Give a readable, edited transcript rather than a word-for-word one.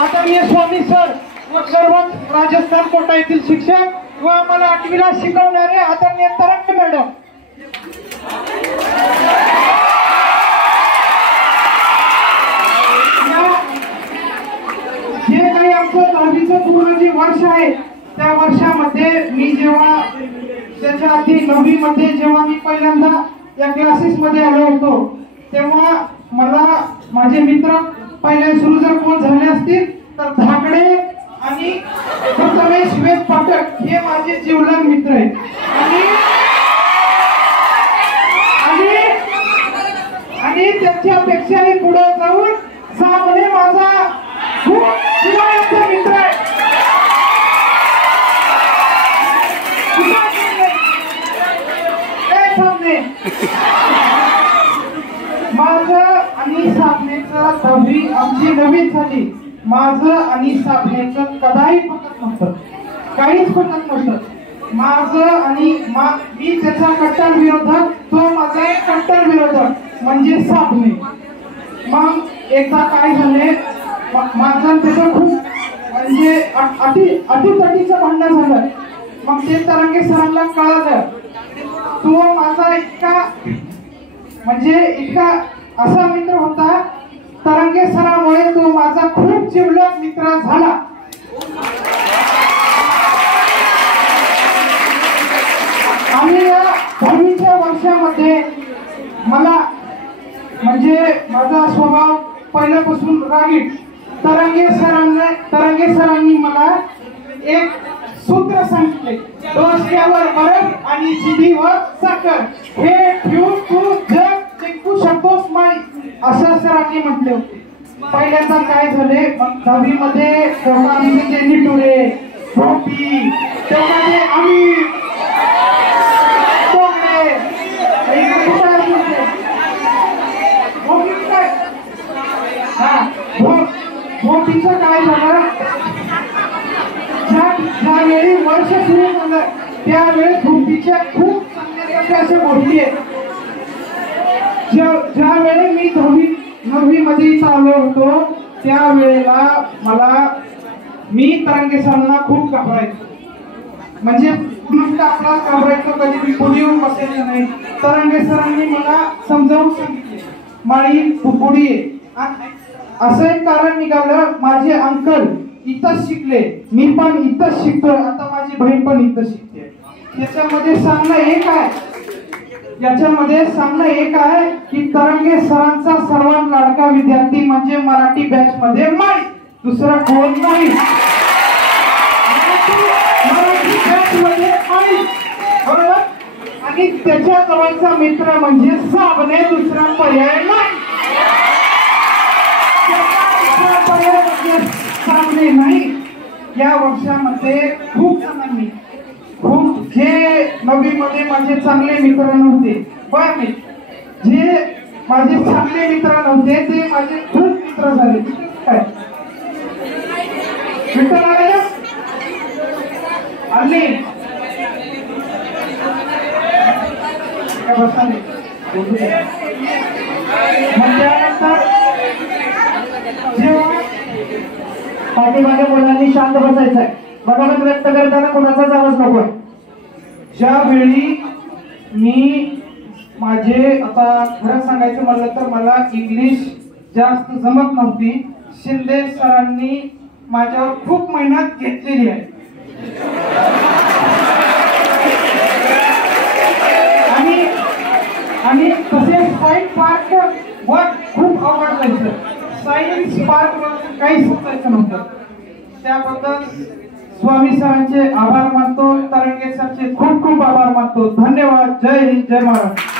आदरणीय स्वामी सर व सर्व राजस्थान कोटा येथील शिक्षक व आम्हाला 8वीला शिकवणारे आदरणीय तरंगे मॅडम, जे काही आमचं 10वीचं पूर्ण जे वर्ष आहे त्या वर्षामध्ये मी जेव्हा त्याच्या आधी 9वी मध्ये जेव्हा मी पहिल्यांदा या क्लासेस मध्ये आलो होतो तेव्हा मला माझे मित्र पहिले सुरू जर कोण झाले असतील तर धाकडे आणि प्रथमेश वेद पाठक हे माझे जीवलग मित्र आहेत आणि त्याच्यापेक्षाही पुढे जाऊन सामने माझा खूप जिव्हाळ्याचा मित्र आहे. माझं आणि साबणेचं 10वी आमची नवीन झाली. माझं आणि साबणेचं कदाही पटत नव्हतं, काहीच पटत नव्हतं. माझं आणि मी त्याचा कट्टर विरोधक, तो माझा कट्टर विरोधक म्हणजे साबणे. मग एकदा काय झाले, माझं त्याचं खूप म्हणजे अटीतटीचं भांडण झालं. मग ते तरंगे सरांना कळलं. तो माझा इतका असा मित्र होता, तरंगे सरामुळे तो माझा खूप जिवलग मित्र झाला. आणि या 10वीच्या वर्षामध्ये मला म्हणजे माझा स्वभाव पहिल्यापासून रागीट. तरंगे सरांनी मला एक सूत्र सांगितले, डोसक्यावर बरफ आणि जिभेवर साखर, हे ठेवून तू जग जिंकू शकतोस माई, असं सरांनी म्हटले होते. पहिल्यांदा काय झाले, मग 10वी मध्ये निटुरे टोपी तेव्हा आम्ही भोपीचं काय झालं, ज्यावेळी वर्ष सुरू झालं त्यावेळेस भोपीच्या खूप चांगल्या अशा गोष्टी आहेत. ज्यावेळी मी 9वी मध्ये आलो होतो त्यावेळेला मी तरंगे सरांना खूप घाबरायचो. म्हणजे आपला घाबरायचो, कधी मी पुढे येऊन बसायचं नाही. तरंगे सरांनी मला समजावून सांगितले, माळी पुढे असं एक कारण निघालं. माझे अंकल इथंच शिकले, मी पण इथंच शिकतोय, आता माझी बहीण पण इथंच शिकते. याच्यामध्ये सांगणं एक आहे की तरंगे सरांचा सर्वात लाडका विद्यार्थी म्हणजे मराठी बॅच मध्ये माळी, दुसरा कोण नाही. मराठी बॅच मध्ये माळी, बरोबर. आणि त्याच्या जवळचा मित्र म्हणजे साबणे, दुसरा पर्याय नाही. साबणे नाही. या वर्षामध्ये खूप जणांनी जे 9वी मध्ये माझे चांगले मित्र नव्हते, जे माझे चांगले मित्र नव्हते ते माझे खूप मित्र झाले. काय मित्र आले पाठीमागे मुलांनी शांत बसायचंय, मनात व्यक्त करताना कोणाचाच आवाज नको. ज्यावेळी मी आता खरं सांगायचं म्हणलं तर मला इंग्लिश जास्त जमत नव्हती. शिंदे सरांनी माझ्यावर खूप मेहनत घेतलेली आहे आणि तसेच सायन्स पार्क वर खूप आवडायचं. सायन्स पार्क वर काही समजायचं नव्हतं. त्याबद्दल स्वामी सरांचे आभार मानतो, तरंगे सरचे खूप खूप आभार मानतो. धन्यवाद. जय हिंद, जय महाराष्ट्र.